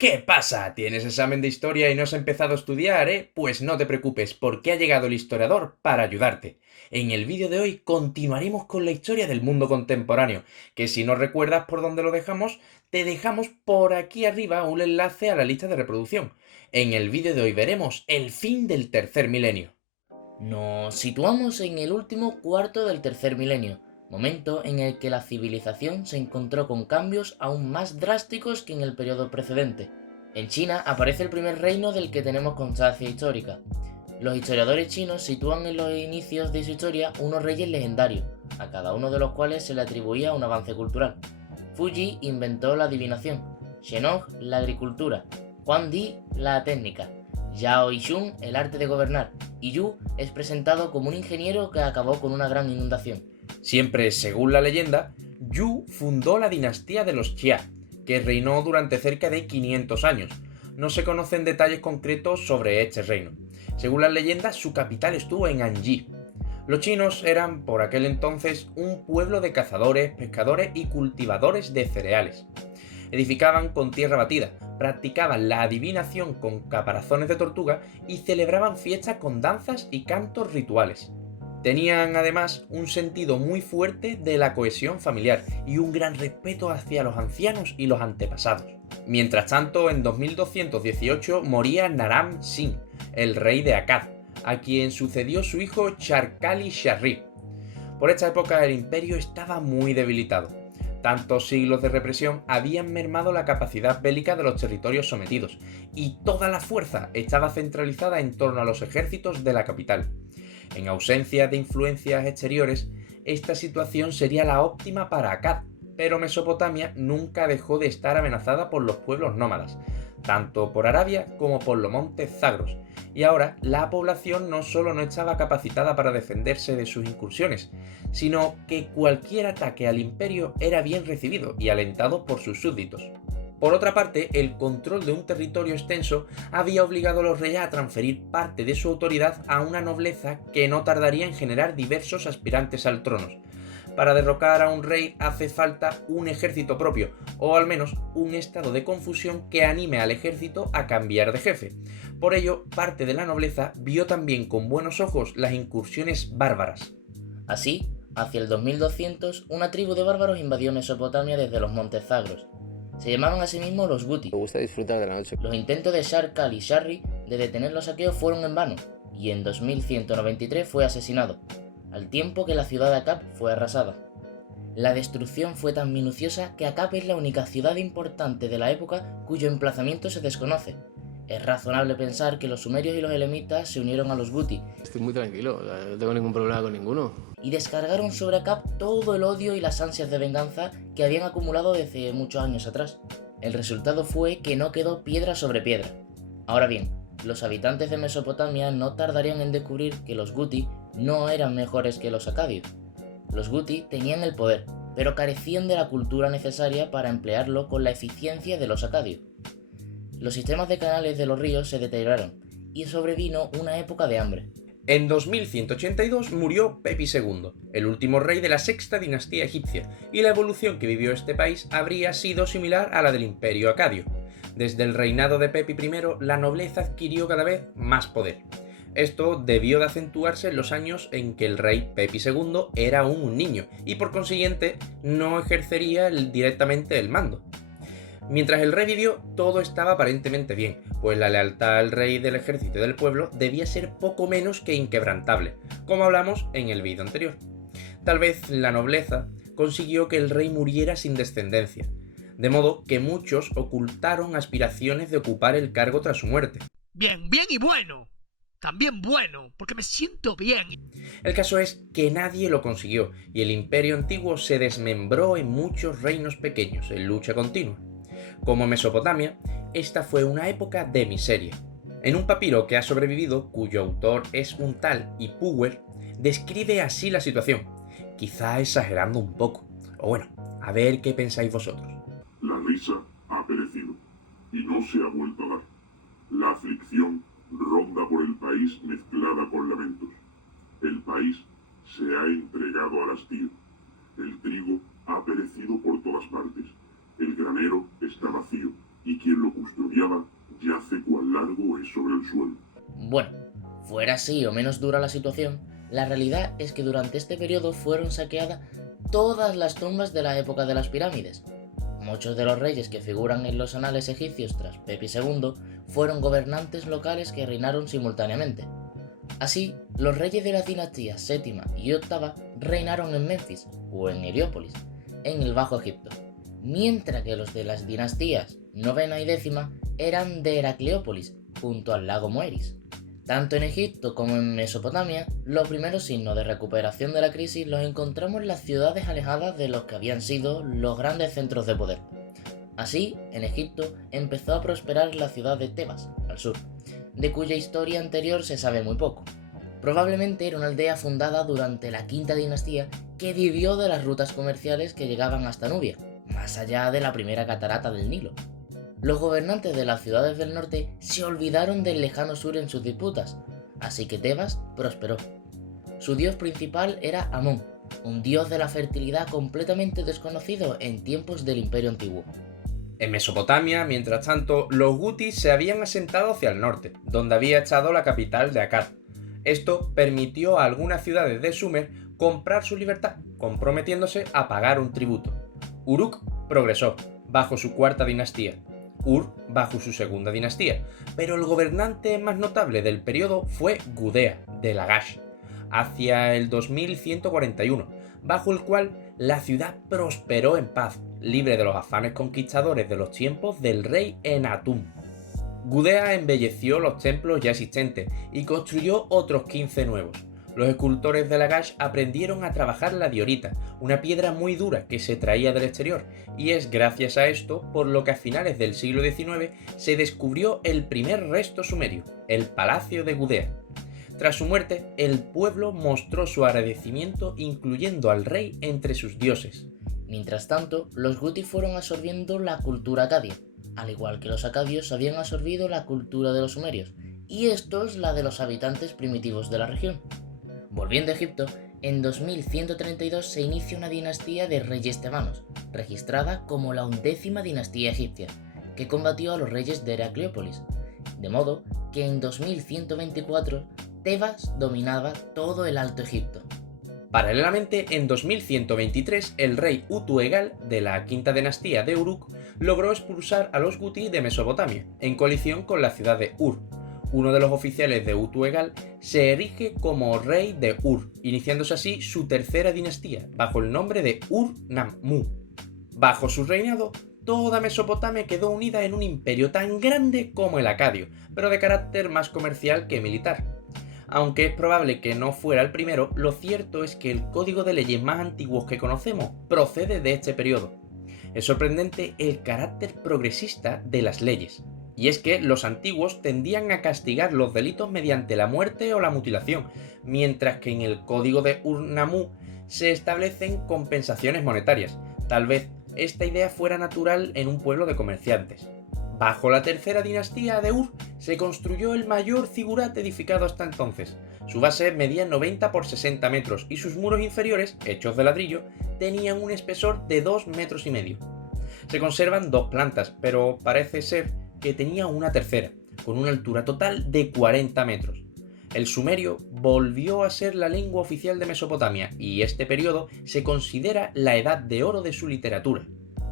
¿Qué pasa? ¿Tienes examen de historia y no has empezado a estudiar, Pues no te preocupes, porque ha llegado el historiador para ayudarte. En el vídeo de hoy continuaremos con la historia del mundo contemporáneo, que si no recuerdas por dónde lo dejamos, te dejamos por aquí arriba un enlace a la lista de reproducción. En el vídeo de hoy veremos el fin del tercer milenio. Nos situamos en el último cuarto del tercer milenio, momento en el que la civilización se encontró con cambios aún más drásticos que en el periodo precedente. En China aparece el primer reino del que tenemos constancia histórica. Los historiadores chinos sitúan en los inicios de su historia unos reyes legendarios, a cada uno de los cuales se le atribuía un avance cultural. Fuji inventó la adivinación, Shennong la agricultura, Huang Di la técnica, Yao Yishun el arte de gobernar, y Yu es presentado como un ingeniero que acabó con una gran inundación. Siempre según la leyenda, Yu fundó la dinastía de los Xia, que reinó durante cerca de 500 años. No se conocen detalles concretos sobre este reino. Según las leyendas, su capital estuvo en Anji. Los chinos eran por aquel entonces un pueblo de cazadores, pescadores y cultivadores de cereales. Edificaban con tierra batida, practicaban la adivinación con caparazones de tortuga y celebraban fiestas con danzas y cantos rituales. Tenían además un sentido muy fuerte de la cohesión familiar y un gran respeto hacia los ancianos y los antepasados. Mientras tanto, en 2218 moría Naram Sin, el rey de Akkad, a quien sucedió su hijo Charkali Sharri. Por esta época el imperio estaba muy debilitado. Tantos siglos de represión habían mermado la capacidad bélica de los territorios sometidos, y toda la fuerza estaba centralizada en torno a los ejércitos de la capital. En ausencia de influencias exteriores, esta situación sería la óptima para Akkad, pero Mesopotamia nunca dejó de estar amenazada por los pueblos nómadas, tanto por Arabia como por los montes Zagros, y ahora la población no solo no estaba capacitada para defenderse de sus incursiones, sino que cualquier ataque al imperio era bien recibido y alentado por sus súbditos. Por otra parte, el control de un territorio extenso había obligado a los reyes a transferir parte de su autoridad a una nobleza que no tardaría en generar diversos aspirantes al trono. Para derrocar a un rey hace falta un ejército propio, o al menos un estado de confusión que anime al ejército a cambiar de jefe. Por ello, parte de la nobleza vio también con buenos ojos las incursiones bárbaras. Así, hacia el 2200, una tribu de bárbaros invadió Mesopotamia desde los montes Zagros. Se llamaban a sí mismos los Guti. Me gusta disfrutar de la noche. Los intentos de Sharkal y Sharri de detener los saqueos fueron en vano, y en 2193 fue asesinado, al tiempo que la ciudad de Akkad fue arrasada. La destrucción fue tan minuciosa que Akkad es la única ciudad importante de la época cuyo emplazamiento se desconoce. Es razonable pensar que los sumerios y los elamitas se unieron a los Guti Estoy muy tranquilo, o sea, no tengo ningún problema con ninguno. y descargaron sobre Akkad todo el odio y las ansias de venganza que habían acumulado desde muchos años atrás. El resultado fue que no quedó piedra sobre piedra. Ahora bien, los habitantes de Mesopotamia no tardarían en descubrir que los Guti no eran mejores que los acadios. Los Guti tenían el poder, pero carecían de la cultura necesaria para emplearlo con la eficiencia de los acadios. Los sistemas de canales de los ríos se deterioraron y sobrevino una época de hambre. En 2182 murió Pepi II, el último rey de la sexta dinastía egipcia, y la evolución que vivió este país habría sido similar a la del imperio acadio. Desde el reinado de Pepi I, la nobleza adquirió cada vez más poder. Esto debió de acentuarse en los años en que el rey Pepi II era aún un niño, y por consiguiente no ejercería directamente el mando. Mientras el rey vivió, todo estaba aparentemente bien, pues la lealtad al rey del ejército y del pueblo debía ser poco menos que inquebrantable, como hablamos en el vídeo anterior. Tal vez la nobleza consiguió que el rey muriera sin descendencia, de modo que muchos ocultaron aspiraciones de ocupar el cargo tras su muerte. Bien, bien y bueno. También bueno, porque me siento bien. El caso es que nadie lo consiguió, y el imperio antiguo se desmembró en muchos reinos pequeños en lucha continua. Como Mesopotamia, esta fue una época de miseria. En un papiro que ha sobrevivido, cuyo autor es un tal Ipuwer, describe así la situación, quizá exagerando un poco. O bueno, a ver qué pensáis vosotros. La risa ha perecido y no se ha vuelto a dar. La aflicción ronda por el país mezclada con lamentos. El país se ha entregado al hastío. El trigo ha perecido por todas partes. El granero está vacío y quien lo custodiaba yace cuán largo es sobre el suelo. Bueno, fuera así o menos dura la situación, la realidad es que durante este periodo fueron saqueadas todas las tumbas de la época de las pirámides. Muchos de los reyes que figuran en los anales egipcios tras Pepi II fueron gobernantes locales que reinaron simultáneamente. Así, los reyes de las dinastías VII y VIII reinaron en Memphis o en Heliópolis, en el Bajo Egipto, mientras que los de las dinastías IX y X eran de Heracleópolis, junto al lago Moeris. Tanto en Egipto como en Mesopotamia, los primeros signos de recuperación de la crisis los encontramos en las ciudades alejadas de los que habían sido los grandes centros de poder. Así, en Egipto empezó a prosperar la ciudad de Tebas, al sur, de cuya historia anterior se sabe muy poco. Probablemente era una aldea fundada durante la quinta dinastía que vivió de las rutas comerciales que llegaban hasta Nubia, más allá de la primera catarata del Nilo. Los gobernantes de las ciudades del norte se olvidaron del lejano sur en sus disputas, así que Tebas prosperó. Su dios principal era Amón, un dios de la fertilidad completamente desconocido en tiempos del Imperio Antiguo. En Mesopotamia, mientras tanto, los gutis se habían asentado hacia el norte, donde había echado la capital de Akkad. Esto permitió a algunas ciudades de Sumer comprar su libertad, comprometiéndose a pagar un tributo. Uruk progresó, bajo su cuarta dinastía, Ur bajo su segunda dinastía, pero el gobernante más notable del periodo fue Gudea, de Lagash, hacia el 2141, bajo el cual la ciudad prosperó en paz, libre de los afanes conquistadores de los tiempos del rey Enatum. Gudea embelleció los templos ya existentes y construyó otros 15 nuevos. Los escultores de Lagash aprendieron a trabajar la diorita, una piedra muy dura que se traía del exterior, y es gracias a esto por lo que a finales del siglo XIX se descubrió el primer resto sumerio, el Palacio de Gudea. Tras su muerte, el pueblo mostró su agradecimiento incluyendo al rey entre sus dioses. Mientras tanto, los gutis fueron absorbiendo la cultura acadia, al igual que los acadios habían absorbido la cultura de los sumerios, y estos la de los habitantes primitivos de la región. Volviendo a Egipto, en 2132 se inicia una dinastía de reyes tebanos, registrada como la 11ª dinastía egipcia, que combatió a los reyes de Heracleópolis, de modo que en 2124 Tebas dominaba todo el Alto Egipto. Paralelamente, en 2123, el rey Utu-Egal, de la quinta dinastía de Uruk, logró expulsar a los gutis de Mesopotamia, en coalición con la ciudad de Ur. Uno de los oficiales de Utu-Egal se erige como rey de Ur, iniciándose así su tercera dinastía, bajo el nombre de Ur-Nammu. Bajo su reinado, toda Mesopotamia quedó unida en un imperio tan grande como el acadio, pero de carácter más comercial que militar. Aunque es probable que no fuera el primero, lo cierto es que el código de leyes más antiguos que conocemos procede de este periodo. Es sorprendente el carácter progresista de las leyes. Y es que los antiguos tendían a castigar los delitos mediante la muerte o la mutilación, mientras que en el código de Ur-Nammu se establecen compensaciones monetarias. Tal vez esta idea fuera natural en un pueblo de comerciantes. Bajo la tercera dinastía de Ur se construyó el mayor zigurat edificado hasta entonces. Su base medía 90 por 60 metros y sus muros inferiores, hechos de ladrillo, tenían un espesor de 2,5 metros. Se conservan 2 plantas, pero parece ser que tenía una tercera, con una altura total de 40 metros. El sumerio volvió a ser la lengua oficial de Mesopotamia y este periodo se considera la edad de oro de su literatura.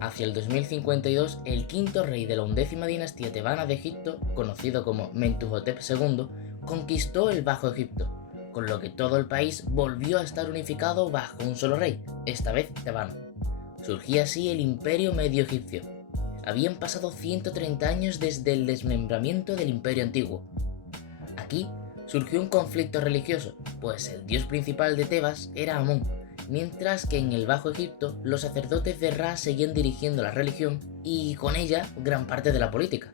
Hacia el 2052, el quinto rey de la 11ª dinastía tebana de Egipto, conocido como Mentuhotep II, conquistó el Bajo Egipto, con lo que todo el país volvió a estar unificado bajo un solo rey, esta vez tebano. Surgía así el Imperio Medio Egipcio. Habían pasado 130 años desde el desmembramiento del Imperio Antiguo. Aquí surgió un conflicto religioso, pues el dios principal de Tebas era Amón, mientras que en el Bajo Egipto los sacerdotes de Ra seguían dirigiendo la religión y con ella gran parte de la política.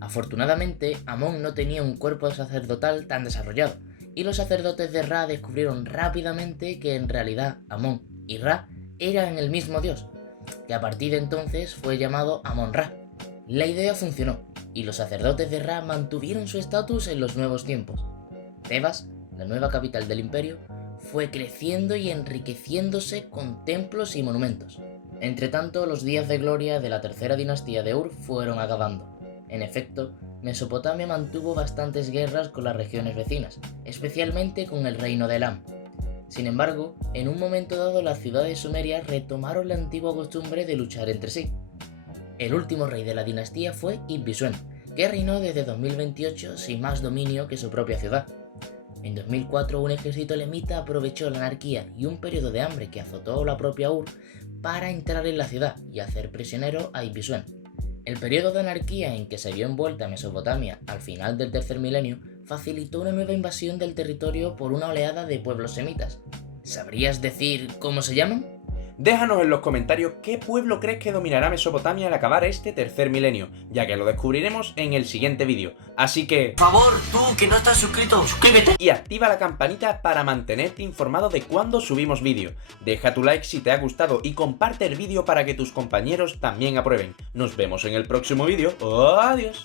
Afortunadamente, Amón no tenía un cuerpo sacerdotal tan desarrollado, y los sacerdotes de Ra descubrieron rápidamente que en realidad Amón y Ra eran el mismo dios, que a partir de entonces fue llamado Amón-Ra. La idea funcionó, y los sacerdotes de Ra mantuvieron su estatus en los nuevos tiempos. Tebas, la nueva capital del imperio, fue creciendo y enriqueciéndose con templos y monumentos. Entretanto, los días de gloria de la tercera dinastía de Ur fueron acabando. En efecto, Mesopotamia mantuvo bastantes guerras con las regiones vecinas, especialmente con el reino de Elam. Sin embargo, en un momento dado las ciudades sumerias retomaron la antigua costumbre de luchar entre sí. El último rey de la dinastía fue Ibbi-Suem, que reinó desde 2028 sin más dominio que su propia ciudad. En 2004 un ejército elamita aprovechó la anarquía y un periodo de hambre que azotó la propia Ur para entrar en la ciudad y hacer prisionero a Ibbi-Suem. El periodo de anarquía en que se vio envuelta Mesopotamia al final del tercer milenio facilitó una nueva invasión del territorio por una oleada de pueblos semitas. ¿Sabrías decir cómo se llaman? Déjanos en los comentarios qué pueblo crees que dominará Mesopotamia al acabar este tercer milenio, ya que lo descubriremos en el siguiente vídeo. Así que... Por favor, tú que no estás suscrito, suscríbete. Y activa la campanita para mantenerte informado de cuando subimos vídeo. Deja tu like si te ha gustado y comparte el vídeo para que tus compañeros también aprueben. Nos vemos en el próximo vídeo. ¡Adiós!